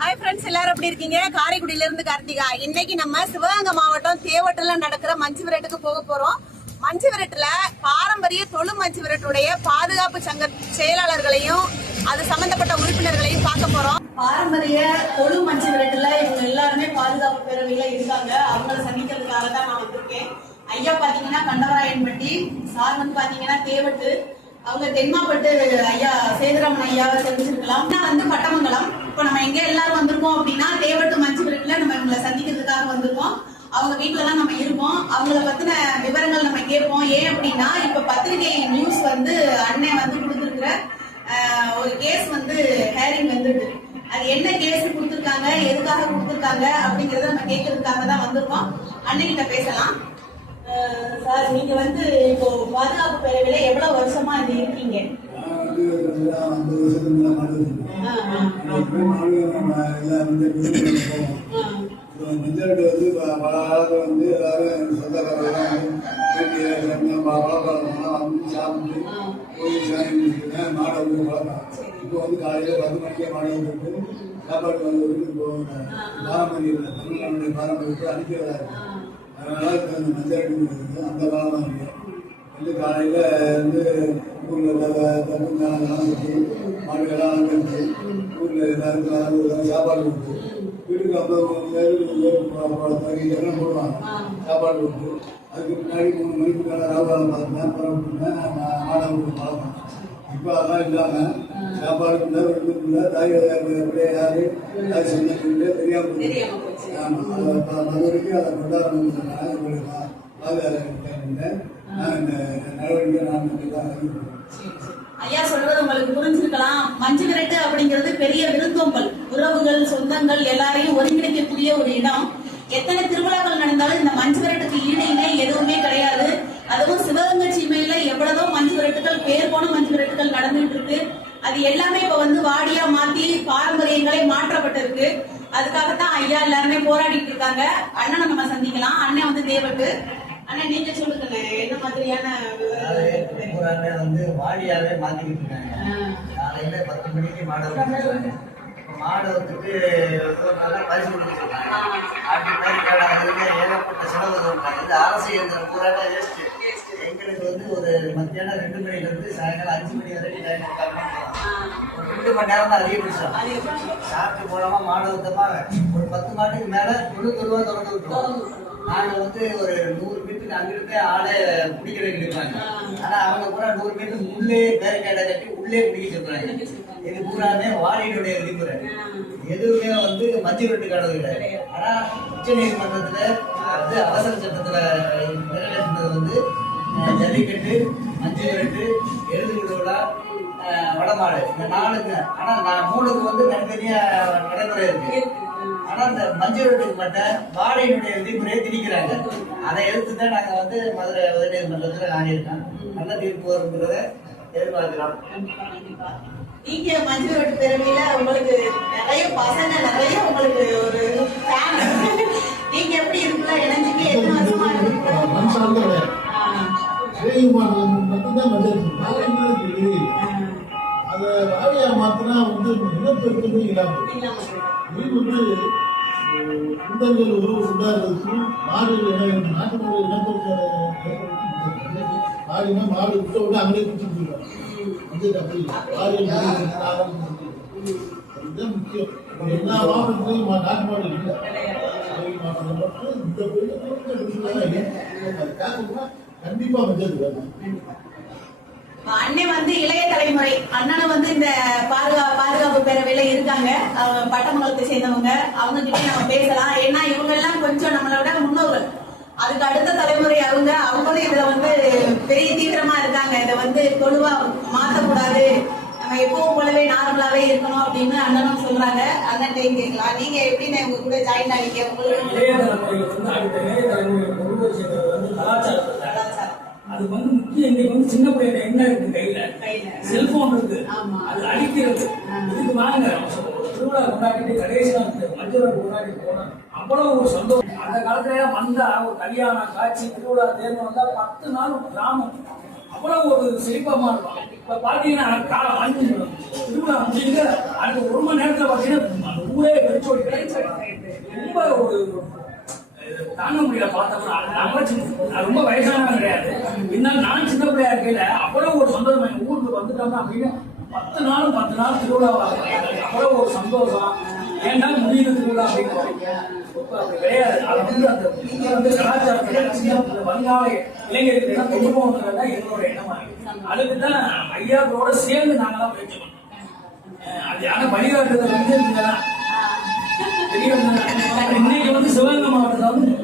Hi friends, எல்லாரும் எப்படி இருக்கீங்க? காரைக்குடியில இருந்து கார்த்திகா. இன்னைக்கு நம்ம சிவகங்கை மாவட்டம் தேவட்டுல நடக்கிற மஞ்சு விரட்டுக்கு போக போறோம். மஞ்சு விரட்டுல பாரம்பரிய தொழு மஞ்சு விரட்டுடைய பாதுகாப்பு சங்க செயலாளர்களையும் அது சம்பந்தப்பட்ட உறுப்பினர்களையும் பார்க்க போறோம். பாரம்பரிய தொழு மஞ்சு விரட்டுல இவங்க எல்லாருமே பாதுகாப்பு பேரவையில இருக்காங்க. அவங்களை சந்திக்கிறதுக்காக தான் நான் வந்திருக்கேன். ஐயா பாத்தீங்கன்னா கண்டவராயன்பட்டி, சார் வந்து பாத்தீங்கன்னா தேவட்டு, அவங்க தென்மாப்பட்டு ஐயா சேதுராமன் ஐயாவை தெரிஞ்சிருக்கலாம். வந்து பட்டமங்கலம். இப்ப நம்ம எங்க எல்லாரும் வந்திருக்கோம் அப்படின்னா தேவட்டு மஞ்சு விரட்டுல நம்ம இவங்களை சந்திக்கிறதுக்காக வந்திருக்கோம். அவங்க வீட்டுல தான் நம்ம இருக்கோம். அவங்கள பத்தின விவரங்கள் நம்ம கேட்போம். ஏன் அப்படின்னா இப்ப பத்திரிகை நியூஸ் வந்து அண்ணன் வந்து கொடுத்துருக்கிற ஒரு கேஸ் வந்து ஹேரிங் வந்துருக்கு. அது என்ன கேஸ் கொடுத்துருக்காங்க, எதுக்காக கொடுத்துருக்காங்க அப்படிங்கறத நம்ம கேட்கறதுக்காக தான் வந்திருக்கோம். அண்ணன் கிட்ட பேசலாம். சார், நீங்க வந்து இப்போ பாதுகாப்பு பேரவையில எவ்வளவு வருஷமா இது இருக்கீங்க? மஞ்சள் வந்து பல காலத்துல வந்து எல்லாரும் சொந்தக்காரங்க சாப்பிட்டு போய் சாமி மாடை வந்து வளர்க்கலாம். இப்போ வந்து காலையில 10 மணிக்கே மாடை விட்டு சாப்பாடு வந்து பாரம்பரிய தமிழ்நாடுடைய பாரம்பரியத்தை அனுப்பியதா இருக்கு. அதனால இந்த மஞ்சள் அந்த காலம் இருக்கு. வந்து காலையில வந்து ஊர்ல தப்பு வச்சு மாடுகள்லாம் அனுப்பிச்சு ஊர்ல எல்லாருக்கும் சாப்பாடு கொடுத்து வீட்டுக்கு 50 பேர் போடுவாங்க. சாப்பாடு கொடுத்து அதுக்கு முன்னாடி 3 மணிக்கு மேலே ராகுகாலம் பார்த்தேன். புறப்பட்டுனா மாடை விட்டு பழக்கம். இப்போ அதெல்லாம் இல்லாமல் சாப்பாடு இல்லை, வீட்டுக்குள்ள தாய் அப்படியே யாரு தாய் சொன்னீங்க தெரியாமல் போச்சு. ஆமாம், அதை மறுபடியும் அதை கொண்டாடணும்னு சொன்னாங்க. எங்களுக்கு பாதுகாப்பு நான் இந்த நடவடிக்கை நான் ஐயா சொல்றது உங்களுக்கு புரிஞ்சிருக்கலாம். மஞ்சு விரட்டு அப்படிங்கிறது பெரிய விருந்தோம்பல், உறவுகள், சொந்தங்கள் எல்லாரையும் ஒருங்கிணைக்கக்கூடிய ஒரு இடம். எத்தனை திருவிழாக்கள் நடந்தாலும் இந்த மஞ்சு விரட்டுக்கு ஈடு இணை எதுவுமே கிடையாது. அதுவும் சிவகங்கை சீமையில எவ்வளவோ மஞ்சு விரட்டுகள், பேர் போன மஞ்சு விரட்டுகள் நடந்துட்டு இருக்கு. அது எல்லாமே இப்ப வந்து வாடியா மாத்தி பாரம்பரியங்களே மாற்றப்பட்டிருக்கு. அதுக்காகத்தான் ஐயா எல்லாருமே போராடிட்டு இருக்காங்க. அண்ணனை நம்ம சந்திக்கலாம். அண்ணன் வந்து தேவட்டு. அண்ணன், நீங்க சொல்லுங்க, என்ன மாதிரியான வந்து வாடியாவே மாத்திக்கிட்டு இருக்காங்க. காலையில 10 மணிக்கு மாடவத்துக்கு ஒரு நல்ல பரிசு கொடுத்துருக்காங்க. ஆட்டி மாதிரி கேடாகிறதுக்கு ஏகப்பட்ட செலவு இருக்காங்க. இது அரசு இயந்திரம் பூராட்ட வேஸ்ட். எங்களுக்கு வந்து ஒரு மத்தியானம் 2 மணில இருந்து சாயங்காலம் 5 மணி வரைக்கும் ஒரு 2 மணி நேரம் தான் அதிகபட்சம். சாப்பிட்டு போனோமா மாடவத்தமா ஒரு 10 மாட்டுக்கு மேல தொழுவா திறந்து விட்டுருவோம். நாங்க வந்து ஒரு 100 மீட்டருக்கு அங்கிட்டு ஆளே குடிக்கிற இருப்பாங்க. ஆனா அவங்க பூரா 100 மீட்டருக்கு உள்ளே பேரிகார்டை கட்டி உள்ளே குடிக்க சொல்றாங்க. இது பூராமே வாடியினுடைய விதிமுறை. எதுவுமே வந்து மஞ்சு விரட்டு கடவுள் கிடையாது. ஆனா உச்ச நீதிமன்றத்துல வந்து அவசர சட்டத்துல நிறைவேற்றினது வந்து ஜல்லிக்கட்டு, மஞ்சு விரட்டு, எழுது விடுவிழா, வடமாடு, இந்த 4க்கு. ஆனா 3க்கு வந்து தனித்தனியா நடைமுறை இருக்கு. ஆனா இந்த மஞ்சள் விரட்டுக்கு மட்டும் வாடையினுடைய விதிமுறையை திணிக்கிறாங்க. அதை எடுத்துதான் நாங்க வந்து மதுரை உயர்நீதிமன்றத்துல நாடியிருக்கோம். நல்ல தீர்ப்பு வருங்கிறத எதிர்பார்க்கலாம். நீங்க மஞ்சள் விரட்டு பேரவையில உங்களுக்கு நிறைய பசங்க, நிறைய உங்களுக்கு ஒரு நீங்க எப்படி இருக்குல்ல இணைஞ்சிக்கு எத்தனை வருஷமா அதை வாடியா மாத்தினா வந்து இனப்பெருக்கமே இல்லாமல் சொந்தங்கள் உறவு உண்டாகிறதுக்கு மாடு நாட்டு மாடு இனப்பெருக்க மாடினா மாடு விட்ட உடனே அங்கே குடிச்சு போயிடும். வந்து அப்படி அதுதான் முக்கியம். எல்லா மாவட்டத்திலையும் நாட்டு மாடு இல்லை. மாவட்டம் மட்டும் இந்த கண்டிப்பா மஞ்சள் வேணும். அண்ணன் வந்து இளைய தலைமுறை. அண்ணனை வந்து இந்த பாதுகாப்பு பேரவையில இருக்காங்க. பட்டமங்கலத்தை சேர்ந்தவங்க. அவங்க கிட்ட நம்ம பேசலாம். ஏன்னா இவங்க எல்லாம் கொஞ்சம் நம்மளோட முன்னோர்கள். அதுக்கு அடுத்த தலைமுறை அவங்களும் இதுல வந்து பெரிய தீவிரமா இருக்காங்க. இதை வந்து தொழுவா மாத்தக்கூடாது, நம்ம எப்பவும் போலவே நார்மலாவே இருக்கணும் அப்படின்னு அண்ணனும் சொல்றாங்க. அண்ணன் கேட்கலாம், நீங்க எப்படி உங்க கூட ஜாயின் ஆகிக்க? அது வந்து முக்கியம். இன்னைக்கு வந்து சின்ன பிள்ளைங்க என்ன இருக்கு, கையில செல்போன் இருக்கு, அது அடிக்கிறது. இதுக்கு வாங்க திருவிழா கொண்டாடிட்டு கடைசியா மஞ்சள் கொண்டாடிட்டு போனோம். அவ்வளவு ஒரு சந்தோஷம். அந்த காலத்துல வந்தா ஒரு கல்யாணம் காட்சி திருவிழா தேர்வு வந்தா 10 நாள் கிராமம் அவ்வளவு ஒரு செழிப்பமா இருக்கும். இப்ப பாத்தீங்கன்னா திருவிழா முடிஞ்சு அடுத்த 1 மணி நேரத்துல பாத்தீங்கன்னா ஊரே வெறிச்சோடி ரொம்ப ஒரு தாங்க முடியல பார்த்தோம்னா. நம்ம ரொம்ப வயசானவங்க கிடையாது, இருந்தாலும் நான் சின்ன பிள்ளையா இருக்கையில அவ்வளவு ஒரு சந்தோஷம். எங்க ஊருக்கு வந்துட்டோம்னா அப்படின்னு 10 நாள் திருவிழா அவ்வளவு ஒரு சந்தோஷம். ஏன்னா முடியுது திருவிழா அப்படின்னு அப்படி கிடையாது. அதை அந்த கலாச்சாரத்துல வருங்கால இளைஞர்களுக்கு கொண்டு போகணுங்கிறதா எங்களோட எண்ணமா இருக்கு. அதுக்குதான் ஐயாக்களோட சேர்ந்து நாங்கெல்லாம் முயற்சி பண்ணோம். அது யாரும் வழிகாட்டுதல் இங்கதான் இன்னைக்கு சிவகங்கை மாவட்டத்தில்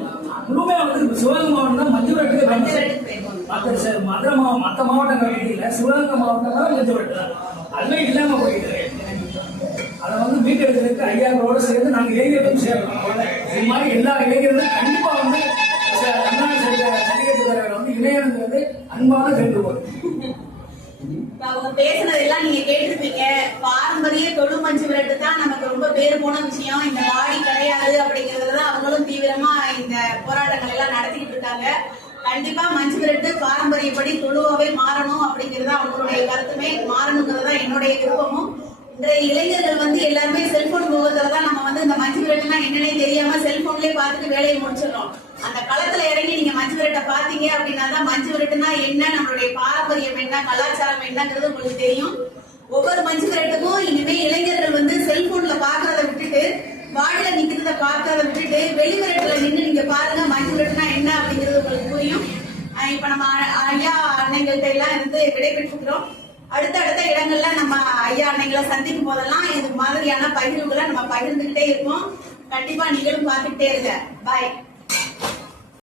முழுமையா சிவகங்கை மாவட்டம் தான் மஞ்சள் விரட்டுக்கு மற்ற மாவட்டங்கள் இல்ல, சிவகங்கை மாவட்டம் தான் மஞ்சள் விரட்டு தான். அதுவே இல்லாம போயிட்டு அதை மீட்டெடுக்கிறதுக்கு ஐயாக்களோட சேர்ந்து நாங்க இளைஞர்களும் சேர்றோம். இது மாதிரி எல்லா இளைஞர்களும் கண்டிப்பா தமிழ்நாடு சர்டிபிகேட் இணையங்கிறது அன்பான வேண்டுகோள். அவங்க பேசுனது எல்லாம் நீங்க கேட்டிருப்பீங்க. பாரம்பரிய தொழு மஞ்சு விரட்டு தான் நமக்கு ரொம்ப பேர் போன விஷயம். இந்த வாடி கிடையாது அப்படிங்கறதுதான் அவங்களும் தீவிரமா இந்த போராட்டங்கள் எல்லாம் நடத்திக்கிட்டு இருக்காங்க. கண்டிப்பா மஞ்சு விரட்டு பாரம்பரியப்படி தொழுவாவே மாறணும் அப்படிங்கறது அவங்களுடைய கருத்துமே, மாறணுங்கிறதா என்னுடைய விருப்பமும். இன்றைய இளைஞர்கள் எல்லாருமே செல்போன் முகத்துலதான் நம்ம இந்த மஞ்சு விரட்டுனா என்னன்னே தெரியாம செல்போன்லயே பார்த்துட்டு வேலையை முடிச்சிடறோம். அந்த களத்துல இறங்கி நீங்க மஞ்சு விரட்டை பாத்தீங்க அப்படின்னா தான் மஞ்சு விரட்டுனா என்ன, நம்மளுடைய பாரம்பரியம் என்ன, கலாச்சாரம் என்னங்கிறது உங்களுக்கு தெரியும். ஒவ்வொரு மஞ்சு விரட்டுக்கும் இனிமே இளைஞர்கள் செல்போன்ல பாக்குறத விட்டுட்டு, வாடில நிக்கிறத பாக்குறத விட்டுட்டு வெளி விரட்டுல நின்று நீங்க பாருங்க மஞ்சு விரட்டுனா என்ன அப்படிங்கிறது உங்களுக்கு புரியும். இப்ப நம்ம ஐயா அன்னைங்கள்ட்ட எல்லாம் விடைபெற்றுக்கிறோம். அடுத்த இடங்கள்ல நம்ம ஐயா அன்னைங்களை சந்திக்கும் போதெல்லாம் இது மாதிரியான பகிர்வுகளை நம்ம பகிர்ந்துகிட்டே இருப்போம். கண்டிப்பா நீங்களும் பார்த்துக்கிட்டே இருங்க. பாய்.